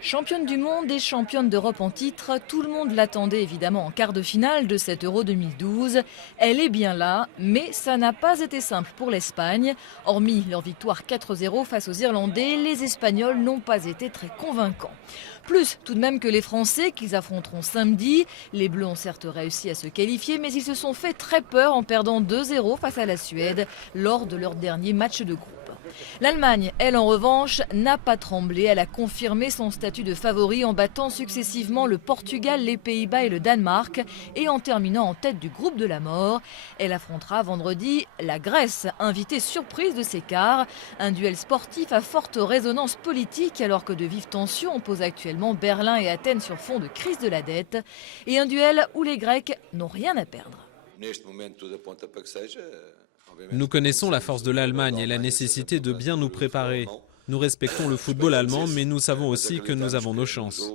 Championne du monde et championne d'Europe en titre, tout le monde l'attendait évidemment en quart de finale de cet Euro 2012. Elle est bien là, mais ça n'a pas été simple pour l'Espagne. Hormis leur victoire 4-0 face aux Irlandais, les Espagnols n'ont pas été très convaincants. Plus tout de même que les Français qu'ils affronteront samedi. Les Bleus ont certes réussi à se qualifier, mais ils se sont fait très peur en perdant 2-0 face à la Suède lors de leur dernier match de groupe. L'Allemagne, elle en revanche, n'a pas tremblé. Elle a confirmé son statut de favori en battant successivement le Portugal, les Pays-Bas et le Danemark et en terminant en tête du groupe de la mort. Elle affrontera vendredi la Grèce, invitée surprise de ces quarts. Un duel sportif à forte résonance politique alors que de vives tensions opposent actuellement Berlin et Athènes sur fond de crise de la dette. Et un duel où les Grecs n'ont rien à perdre. Nous connaissons la force de l'Allemagne et la nécessité de bien nous préparer. Nous respectons le football allemand, mais nous savons aussi que nous avons nos chances.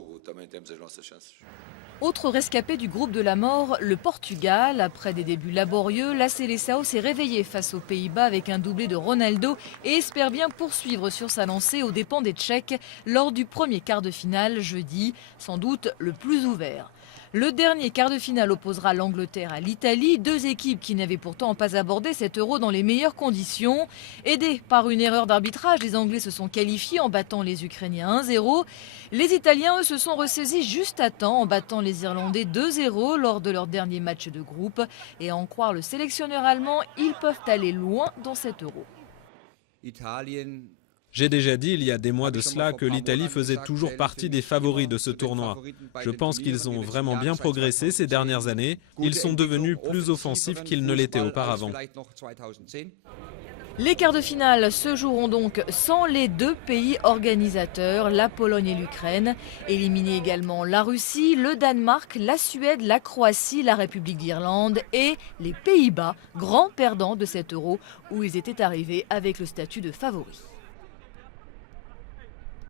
Autre rescapé du groupe de la mort, le Portugal. Après des débuts laborieux, la Seleção s'est réveillée face aux Pays-Bas avec un doublé de Ronaldo et espère bien poursuivre sur sa lancée aux dépens des Tchèques lors du premier quart de finale jeudi, sans doute le plus ouvert. Le dernier quart de finale opposera l'Angleterre à l'Italie, deux équipes qui n'avaient pourtant pas abordé cet Euro dans les meilleures conditions. Aidés par une erreur d'arbitrage, les Anglais se sont qualifiés en battant les Ukrainiens 1-0. Les Italiens, eux, se sont ressaisis juste à temps en battant les Irlandais 2-0 lors de leur dernier match de groupe. Et à en croire le sélectionneur allemand, ils peuvent aller loin dans cet Euro. J'ai déjà dit il y a des mois de cela que l'Italie faisait toujours partie des favoris de ce tournoi. Je pense qu'ils ont vraiment bien progressé ces dernières années. Ils sont devenus plus offensifs qu'ils ne l'étaient auparavant. Les quarts de finale se joueront donc sans les deux pays organisateurs, la Pologne et l'Ukraine. Éliminés également la Russie, le Danemark, la Suède, la Croatie, la République d'Irlande et les Pays-Bas, grands perdants de cet Euro où ils étaient arrivés avec le statut de favoris.